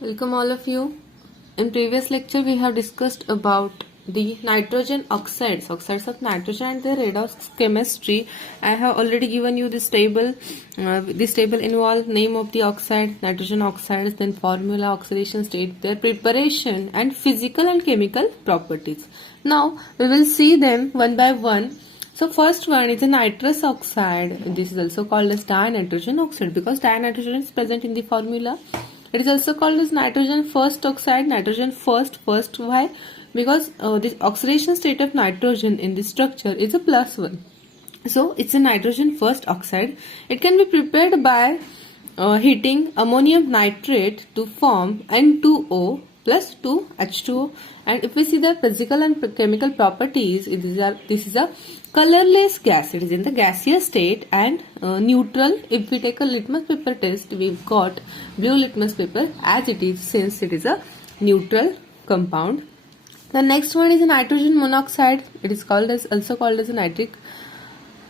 Welcome all of you. In previous lecture we have discussed about the nitrogen oxides of nitrogen and their redox chemistry. I have already given you this table. This table involves name of the oxide, nitrogen oxides, then formula, oxidation state, their preparation and physical and chemical properties. Now we will see them one by one. So first one is a nitrous oxide. This is also called as dinitrogen oxide because dinitrogen is present in the formula. It is also called as nitrogen first oxide. Nitrogen first why? Because this oxidation state of nitrogen in this structure is a +1. So it's a nitrogen first oxide. It can be prepared by heating ammonium nitrate to form N2O plus 2H2O. And if we see the physical and chemical properties, this is a colorless gas. It is in the gaseous state and neutral. If we take a litmus paper test, we've got blue litmus paper as it is, since it is a neutral compound. The next one is a nitrogen monoxide. It is also called as a nitric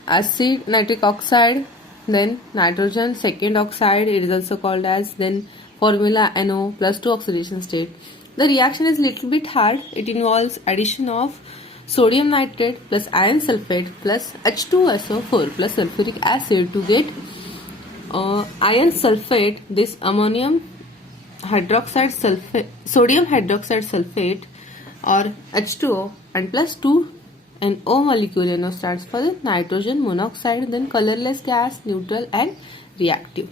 acid, nitric oxide. Then nitrogen second oxide. It is also called as, then formula NO plus 2 oxidation state. The reaction is little bit hard. It involves addition of sodium nitrate plus iron sulfate plus H2SO4 plus sulfuric acid to get iron sulfate, this ammonium hydroxide sulfate, sodium hydroxide sulfate or H2O, and plus 2 NO molecule. NO stands for the nitrogen monoxide. Then colorless gas, neutral and reactive.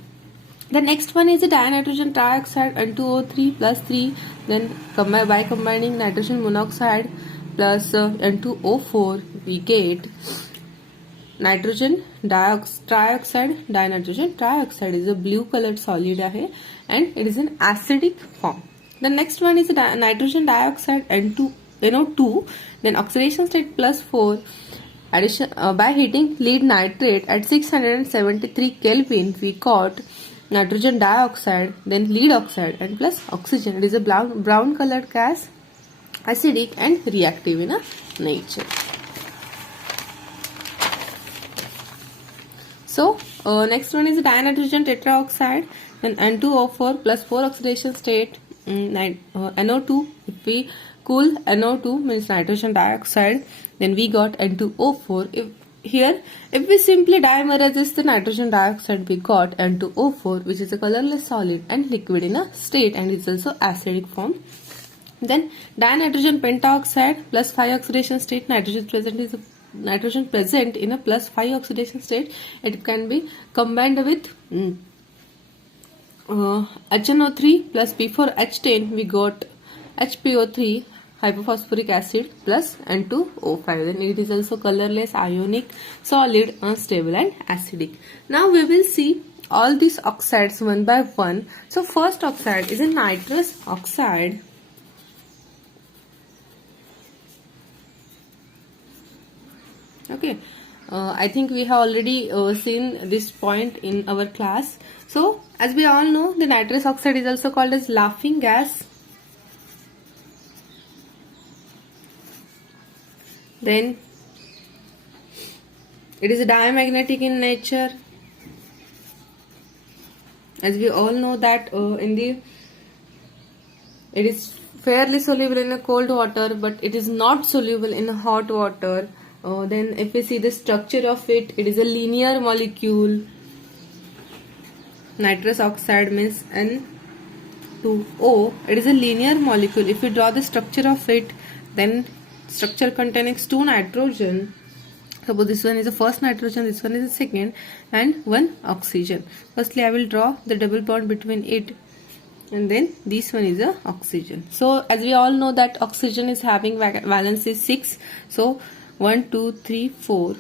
The next one is a dinitrogen trioxide N2O3 plus 3. Then by combining nitrogen monoxide plus N2O4 we get nitrogen trioxide. Dinitrogen trioxide is a blue colored solid and it is an acidic form. The next one is a nitrogen dioxide NO2. Then oxidation state +4. Addition by heating lead nitrate at 673 Kelvin we got nitrogen dioxide, then lead oxide and plus oxygen. It is a brown colored gas, acidic and reactive in nature. So next one is a dinitrogen tetraoxide, then N2O4 plus 4 oxidation state, NO2. If we cool NO2 means nitrogen dioxide, then we got N2O4. If we simply dimerizes the nitrogen dioxide, we got N2O4, which is a colorless solid and liquid in a state, and it's also acidic form. Then dinitrogen pentaoxide plus 5 oxidation state. Nitrogen present in a plus 5 oxidation state. It can be combined with HNO3 plus before H10 we got HPO3 hypophosphoric acid plus N2O5. Then it is also colorless, ionic, solid, unstable and acidic. Now we will see all these oxides one by one. So first oxide is a nitrous oxide. Okay, I think we have already seen this point in our class. So as we all know, the nitrous oxide is also called as laughing gas. Then it is diamagnetic in nature. As we all know that it is fairly soluble in a cold water, but it is not soluble in a hot water. Then if we see the structure of it, it is a linear molecule. Nitrous oxide means N2O. It is a linear molecule. If we draw the structure of it, then structure containing 2 nitrogen. Suppose this one is the first nitrogen, this one is the second, and 1 oxygen. Firstly I will draw the double bond between it, and then this one is a oxygen. So as we all know that oxygen is having valency 6. So 1, 2, 3, 4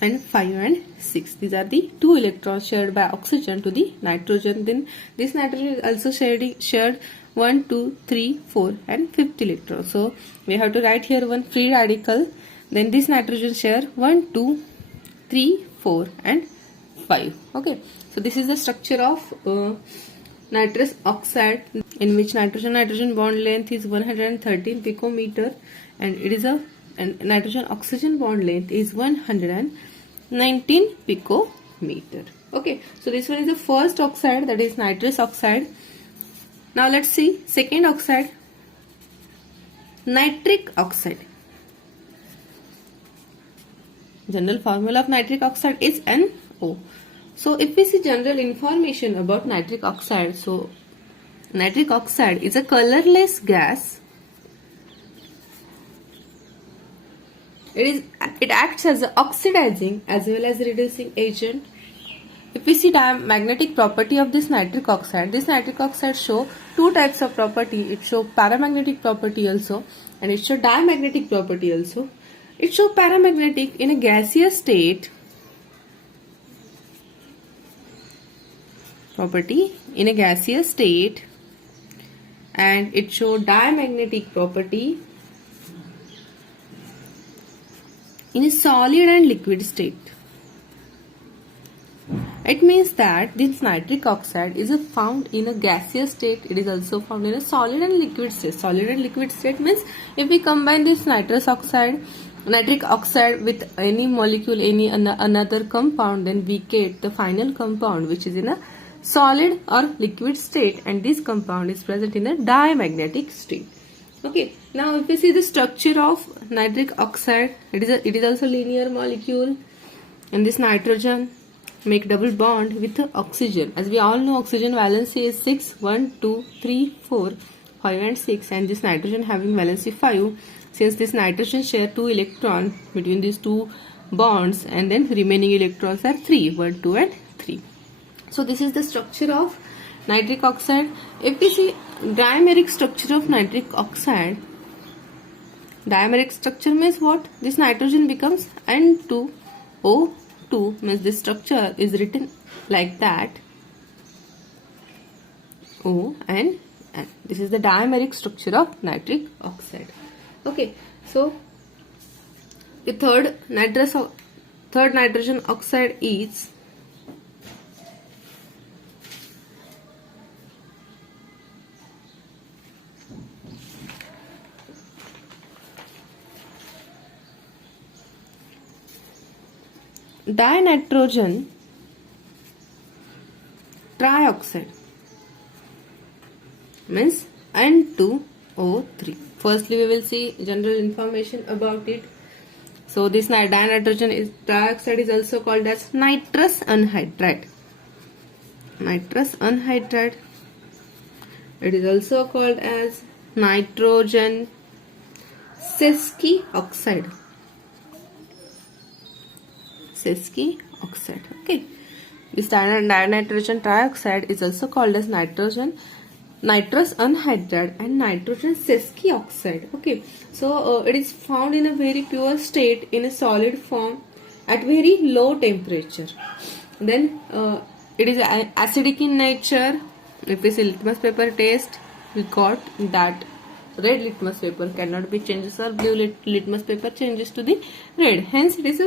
and 5 and 6. These are the 2 electrons shared by oxygen to the nitrogen. Then this nitrogen is also shared 1, 2, 3, 4 and 5th electron. So we have to write here one free radical. Then this nitrogen share 1, 2, 3, 4 and 5. Okay. So this is the structure of nitrous oxide, in which nitrogen bond length is 113 picometer, and it is and nitrogen oxygen bond length is 119 picometer. Okay, so this one is the first oxide, that is nitrous oxide. Now let's see second oxide, nitric oxide. General formula of nitric oxide is NO. So if we see general information about nitric oxide, so nitric oxide is a colorless gas. It acts as an oxidizing as well as reducing agent. If we see magnetic property of this nitric oxide show two types of property. It show paramagnetic property also, and it show diamagnetic property also. It show paramagnetic in a gaseous state property in a gaseous state, and it show diamagnetic property in a solid and liquid state. It means that this nitric oxide is found in a gaseous state. It is also found in a solid and liquid state. Solid and liquid state means if we combine this nitric oxide with any molecule, any another compound, then we get the final compound which is in a solid or liquid state, and this compound is present in a diamagnetic state. Okay, now if we see the structure of nitric oxide, it is also linear molecule, and this nitrogen make double bond with oxygen. As we all know, oxygen valency is 6, 1, 2, 3, 4, 5 and 6, and this nitrogen having valency 5. Since this nitrogen share 2 electrons between these two bonds, and then remaining electrons are 3, 1, 2 and 3. So this is the structure of nitric oxide. If we see dimeric structure of nitric oxide, dimeric structure means what? This nitrogen becomes N2O2, means this structure is written like that, O and N. This is the dimeric structure of nitric oxide. Okay, so the third nitrogen oxide is dinitrogen trioxide, means N2O3. Firstly, we will see general information about it. So this dinitrogen trioxide is also called as nitrous anhydride. Nitrous anhydride. It is also called as nitrogen sesqui oxide. Sesqui oxide. Okay. This dinitrogen trioxide is also called as nitrous anhydride and nitrogen sesqui oxide. Okay. So it is found in a very pure state in a solid form at very low temperature. Then it is acidic in nature. If we see litmus paper test, we got that red litmus paper cannot be changed, or blue litmus paper changes to the red. Hence, it is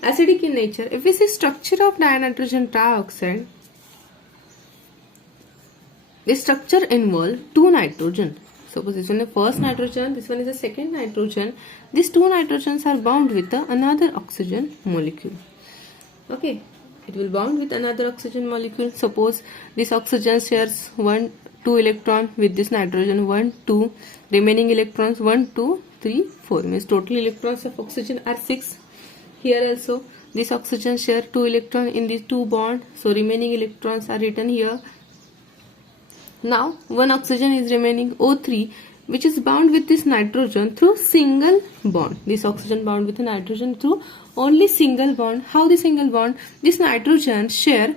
acidic in nature. If we see structure of dinitrogen trioxide, this structure involves two nitrogen. Suppose this one is the first nitrogen, this one is the second nitrogen. These two nitrogens are bound with another oxygen molecule. Okay, it will bound with another oxygen molecule. Suppose this oxygen shares 2 electron with this nitrogen, 1, 2, remaining electrons 1, 2, 3, 4, means total electrons of oxygen are 6. Here also this oxygen share 2 electrons in these two bonds, so remaining electrons are written here. Now one oxygen is remaining, O3, which is bound with this nitrogen through single bond. This oxygen bound with the nitrogen through only single bond. How the single bond? This nitrogen share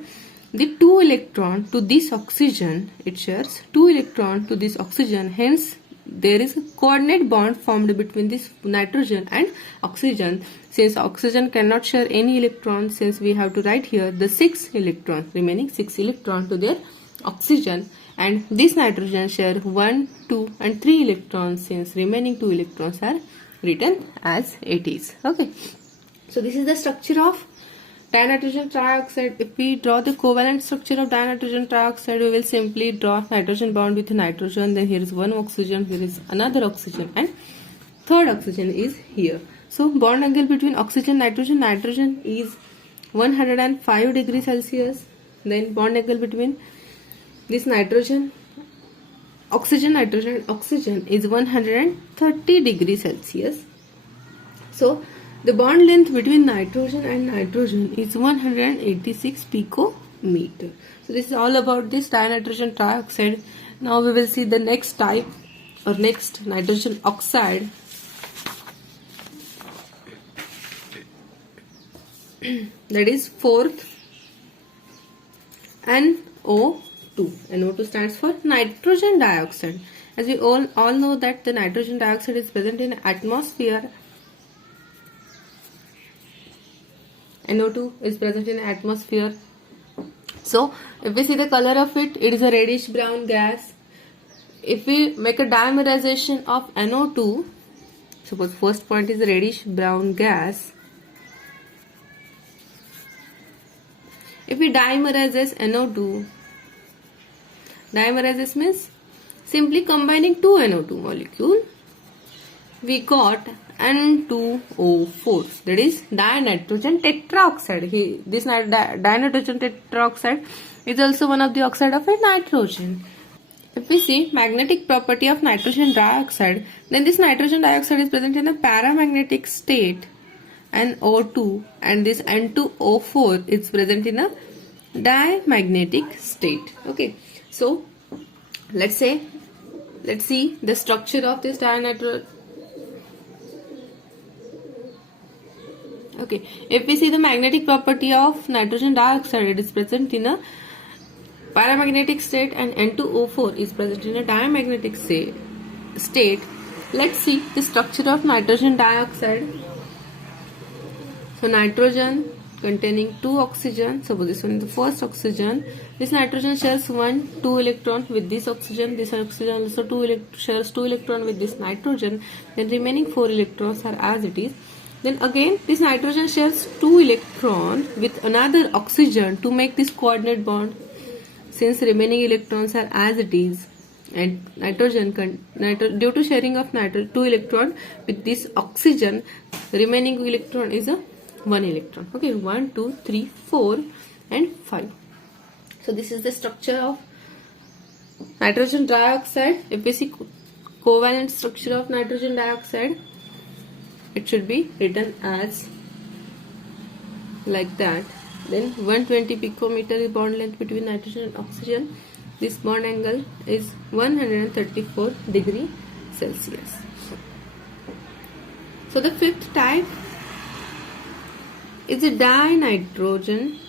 the 2 electron to this oxygen. It shares 2 electron to this oxygen. Hence there is a coordinate bond formed between this nitrogen and oxygen. Since oxygen cannot share any electron, since we have to write here the 6 electron, remaining 6 electron to their oxygen, and this nitrogen share 1, 2 and 3 electrons, since remaining 2 electrons are written as it is. Okay, so this is the structure of dinitrogen trioxide. If we draw the covalent structure of dinitrogen trioxide, we will simply draw nitrogen bound with nitrogen, then here is one oxygen, here is another oxygen, and third oxygen is here. So bond angle between oxygen nitrogen is 105 degrees Celsius. Then bond angle between this nitrogen oxygen, nitrogen and oxygen is 130 degrees Celsius. So the bond length between nitrogen and nitrogen is 186 picometer. So this is all about this dinitrogen trioxide. Now we will see the next type or next nitrogen oxide. That is fourth NO2. NO2 stands for nitrogen dioxide. As we all know that the nitrogen dioxide is present in atmosphere. NO2 is present in atmosphere. So if we see the color of it, it is a reddish brown gas. If we make a dimerization of NO2, suppose first point is reddish brown gas. If we dimerize this NO2, dimerize means simply combining two NO2 molecule, we got N2O4, that is dinitrogen tetroxide. This dinitrogen tetroxide is also one of the oxide of a nitrogen. If we see magnetic property of nitrogen dioxide, then this nitrogen dioxide is present in a paramagnetic state, NO2, and this N2O4 is present in a diamagnetic state. Okay, so let's see the structure of this dinitrogen. Okay, if we see the magnetic property of nitrogen dioxide, it is present in a paramagnetic state and N2O4 is present in a diamagnetic state. Let's see the structure of nitrogen dioxide. So nitrogen containing two oxygen, suppose this one is the first oxygen. This nitrogen shares 2 electron with this oxygen. This oxygen also shares 2 electron with this nitrogen. Then remaining 4 electrons are as it is. Then again this nitrogen shares 2 electron with another oxygen to make this coordinate bond. Since remaining electrons are as it is, and nitrogen due to sharing of 2 electron with this oxygen, remaining electron is a 1 electron. Okay, 1, 2, 3, 4 and 5. So this is the structure of nitrogen dioxide. If we see covalent structure of nitrogen dioxide, it should be written as like that. Then 120 picometer is bond length between nitrogen and oxygen. This bond angle is 134 degree Celsius. So the fifth type is a dinitrogen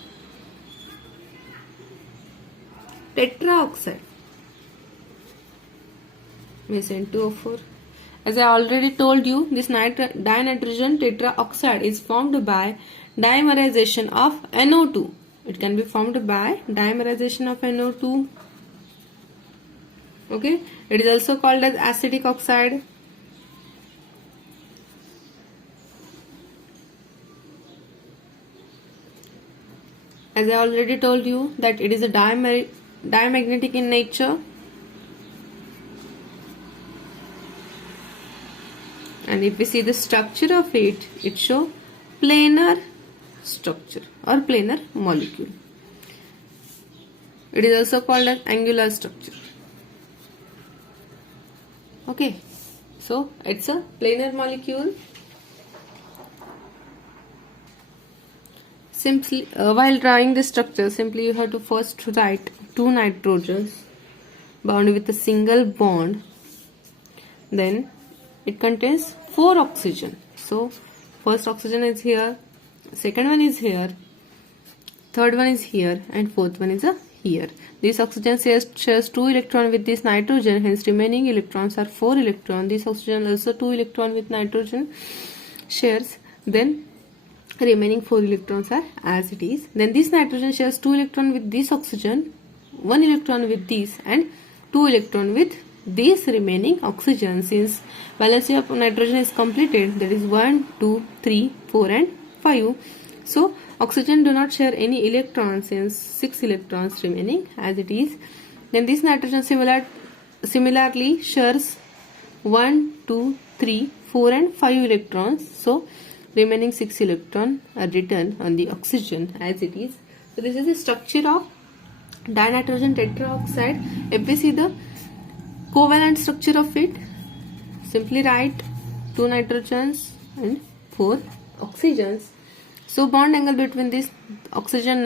tetraoxide, means N2O4. As I already told you, this dinitrogen tetraoxide is formed by dimerization of NO2. It can be formed by dimerization of NO2. Okay, it is also called as acidic oxide. As I already told you that it is a diamagnetic in nature. And if we see the structure of it, it shows planar structure or planar molecule. It is also called as angular structure. Okay, so it's a planar molecule. Simply, while drawing the structure, simply you have to first write 2 nitrogens bound with a single bond. Then it contains 4 oxygen. So first oxygen is here, second one is here, third one is here, and fourth one is here. This oxygen shares 2 electrons with this nitrogen, hence remaining electrons are 4 electrons. This oxygen also 2 electrons with nitrogen shares, then remaining 4 electrons are as it is. Then this nitrogen shares 2 electrons with this oxygen, 1 electron with this, and 2 electrons with this remaining oxygen. Since valency of nitrogen is completed, that is 1, 2, 3, 4 and 5. So oxygen do not share any electrons, since 6 electrons remaining as it is. Then this nitrogen similarly shares 1, 2, 3, 4 and 5 electrons. So remaining 6 electrons are written on the oxygen as it is. So this is the structure of dinitrogen tetraoxide. If we see the covalent structure of it, simply write 2 nitrogens and 4 oxygens. So bond angle between this oxygen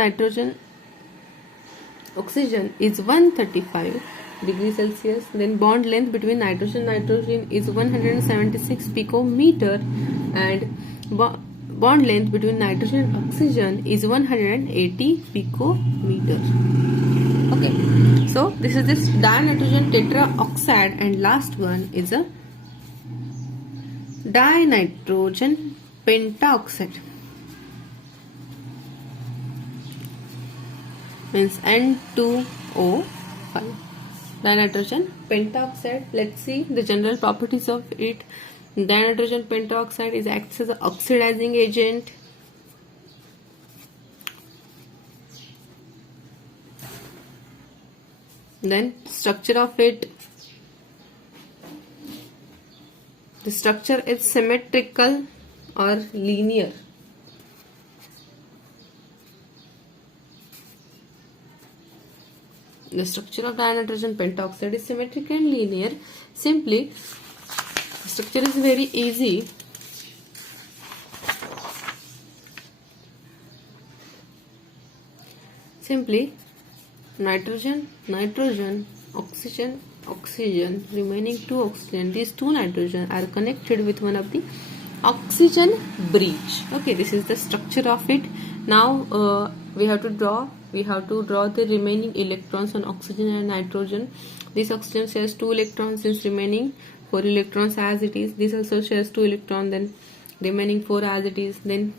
is 135 degrees Celsius. Then bond length between nitrogen is 176 picometer, and bond length between nitrogen and oxygen is 180 picometer. Okay, so this is this dinitrogen tetraoxide, and last one is a dinitrogen pentaoxide, means N2O5. Dinitrogen pentaoxide. Let's see the general properties of it. Dinitrogen pentaoxide is acts as an oxidizing agent. Then structure of it. The structure is symmetrical or linear. The structure of dinitrogen pentaoxide is symmetrical and linear. Simply, the structure is very easy. Simply, nitrogen, oxygen, remaining 2 oxygen. These 2 nitrogen are connected with one of the oxygen bridge. Okay, this is the structure of it. Now we have to draw the remaining electrons on oxygen and nitrogen. This oxygen shares 2 electrons, since remaining 4 electrons as it is. This also shares 2 electrons, then remaining 4 as it is. Then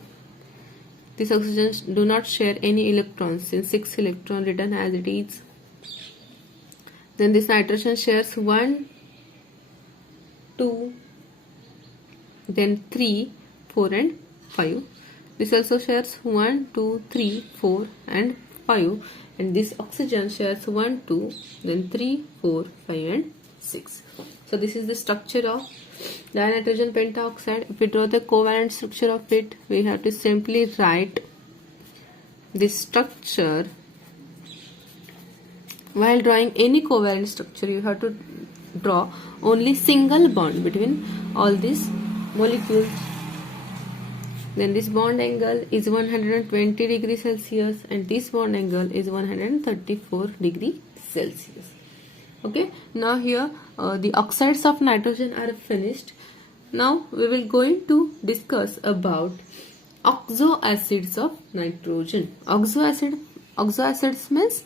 this oxygen do not share any electrons, since 6 electrons written as it is. Then this nitrogen shares 1, 2, then 3, 4 and 5. This also shares 1, 2, 3, 4 and 5, and this oxygen shares 1, 2, then 3, 4, 5 and 6. So this is the structure of dinitrogen pentaoxide. If we draw the covalent structure of it, we have to simply write this structure. While drawing any covalent structure, you have to draw only single bond between all these molecules. Then this bond angle is 120 degrees Celsius, and this bond angle is 134 degrees Celsius. Okay, now here the oxides of nitrogen are finished. Now we will going to discuss about oxoacids of nitrogen. Oxoacids means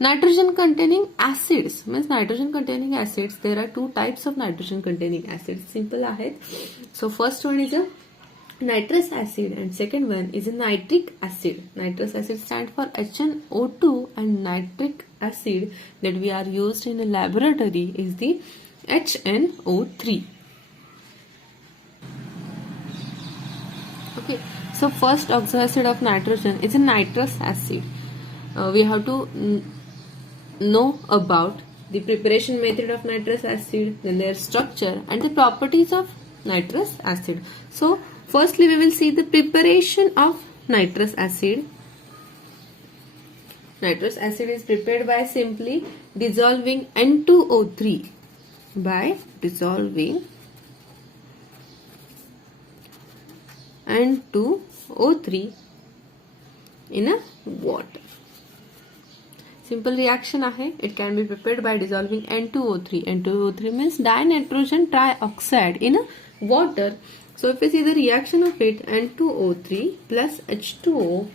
nitrogen containing acids. There are 2 types of nitrogen containing acids. Simple आहे. So first one is a nitrous acid and second one is a nitric acid. Nitrous acid stands for HNO2, and nitric acid that we are used in a laboratory is the HNO3. Okay, so first oxoacid of nitrogen is a nitrous acid. We have to know about the preparation method of nitrous acid, then their structure and the properties of nitrous acid. So firstly we will see the preparation of nitrous acid. Nitrous acid is prepared by simply dissolving N2O3, by dissolving N2O3 in a water. Simple reaction आहे. It can be prepared by dissolving N2O3. N2O3 means dinitrogen trioxide in a water. So if we see the reaction of it, N2O3 plus H2O,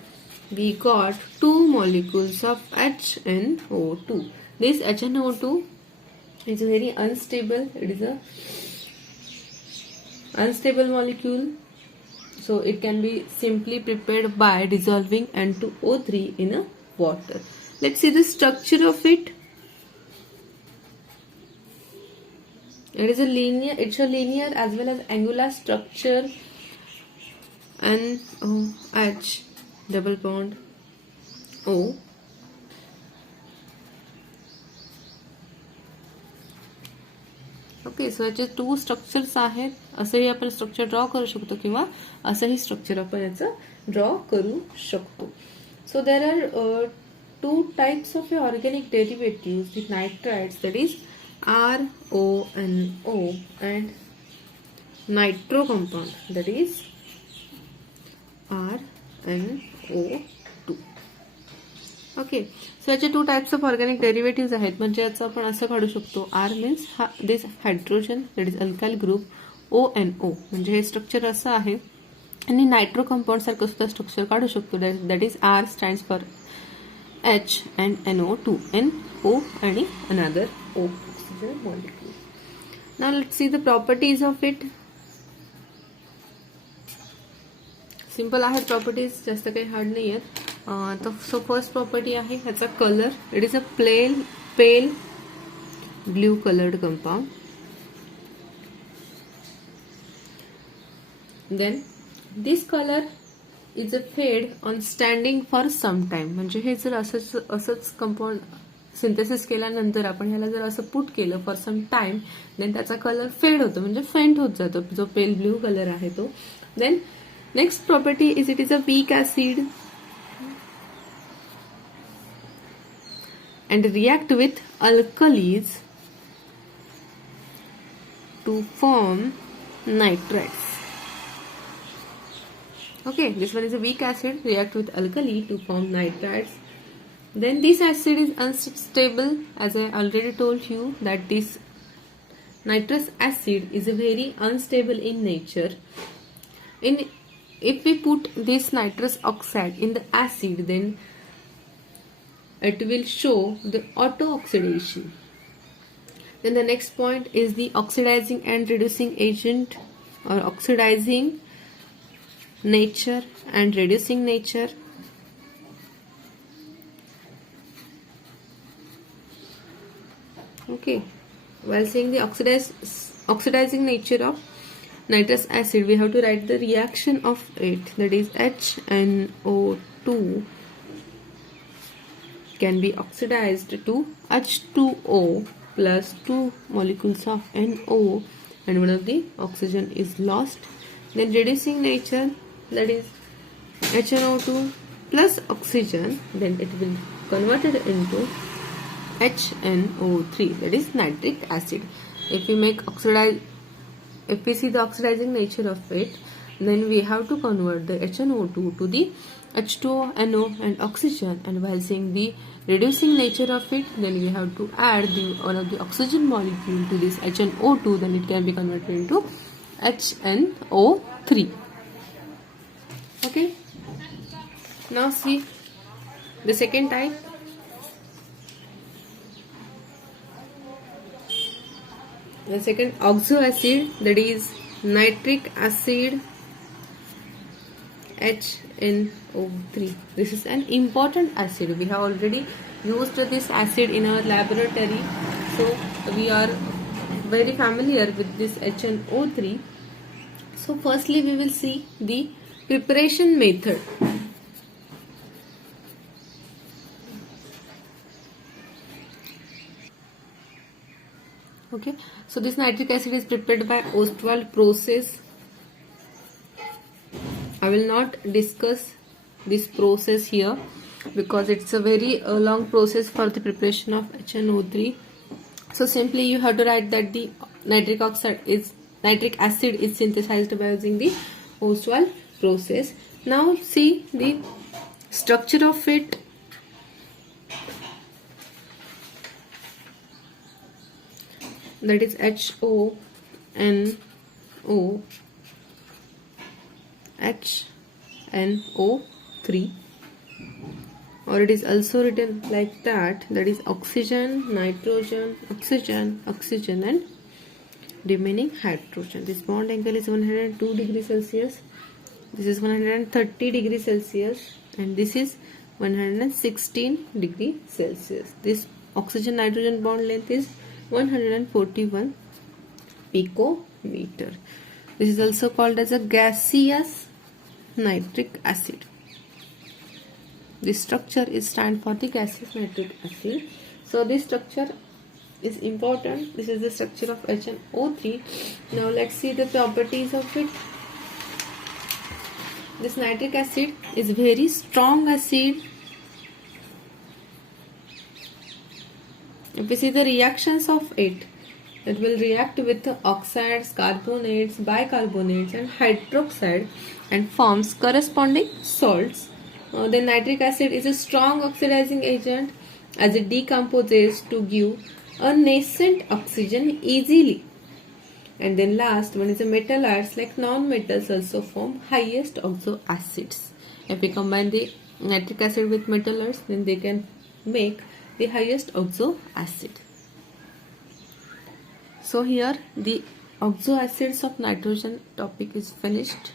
we got 2 molecules of HNO2. This HNO2 is very unstable. It is a unstable molecule. So it can be simply prepared by dissolving N2O3 in a water. Let's see the structure of it. It's a linear as well as angular structure. NOH double bond O. Okay, so याचे 2 structures आहेत. असंही आपण structure draw करू शकतो किंवा असंही structure आपण याचं ड्रॉ करू शकतो. सो there are 2 types of organic derivatives with nitrides, that is RONO and nitro compound, that is RNO2. Okay, so याचे 2 टाइप्स ऑफ ऑर्गॅनिक डेरिव्हेटिव्ह आहेत. म्हणजे याचं आपण असं काढू शकतो, R means this hydrogen that is alkyl group, ONO म्हणजे हे structure असं आहे. आणि नायट्रो कंपाऊंड सारखं सुद्धा स्ट्रक्चर काढू शकतो, that is R stands for H and NO2, NO आणि another O oxygen molecule. Now let's see the properties of it. Simple आहेत प्रॉपर्टीज, जास्त काही हार्ड नाही आहेत. सो फर्स्ट प्रॉपर्टी आहे ह्याचा colour. It is a pale blue coloured compound. Then this colour is a fade on standing for some time. म्हणजे हे जर असंच कंपाऊंड सिंथेसिस केल्यानंतर आपण ह्याला जर असं पुट केलं फॉर सम टाइम, देन त्याचा कलर फेड होतो, म्हणजे फेंट होत जातो, जो पेल ब्ल्यू कलर आहे तो. Then next property is it is a weak acid and react with alkalis to form nitrites. Okay, this one is a weak acid, react with alkali to form nitrites. Then this acid is unstable, as I already told you that this nitrous acid is very unstable in nature. If we put this nitrous oxide in the acid, then it will show the auto-oxidation. Then the next point is the oxidizing and reducing agent, or oxidizing nature and reducing nature. Okay, while saying the oxidizing nature of nitrous acid, we have to write the reaction of it, that is HNO2 can be oxidized to H2O plus 2 molecules of NO, and one of the oxygen is lost. Then reducing nature, that is HNO2 plus oxygen, then it will converted into HNO3, that is nitric acid. If we see the oxidizing nature of it, then we have to convert the HNO2 to the H2O, NO and oxygen, and while seeing the reducing nature of it, then we have to add one of the oxygen molecule to this HNO2, then it can be converted into HNO3. Okay, now see the second type. The second oxo acid, that is nitric acid HNO3. This is an important acid. We have already used this acid in our laboratory, so we are very familiar with this HNO3. So firstly we will see the preparation method. Okay, so this nitric acid is prepared by Ostwald process. I will not discuss this process here because it's a very long process for the preparation of HNO3. So simply you have to write that the nitric acid is synthesized by using the Ostwald process. Now see the structure of it. That is HONO HNO3, or it is also written like that is oxygen, nitrogen, oxygen, oxygen and remaining hydrogen. This bond angle is 102 degrees Celsius, this is 130 degrees Celsius, and this is 116 degrees Celsius. This oxygen nitrogen bond length is 141 picometer. This is also called as a gaseous nitric acid. This structure is stand for the gaseous nitric acid. So this structure is important. This is the structure of HNO3. Now let's see the properties of it. This nitric acid is very strong acid. If we see the reactions of it, It will react with oxides, carbonates, bicarbonates and hydroxide and forms corresponding salts. Then nitric acid is a strong oxidizing agent as it decomposes to give a nascent oxygen easily. And then last one is the metallides, like non-metals also form highest oxo acids. If we combine the nitric acid with metallides, then they can make the highest oxo acid. So here the oxo acids of nitrogen topic is finished.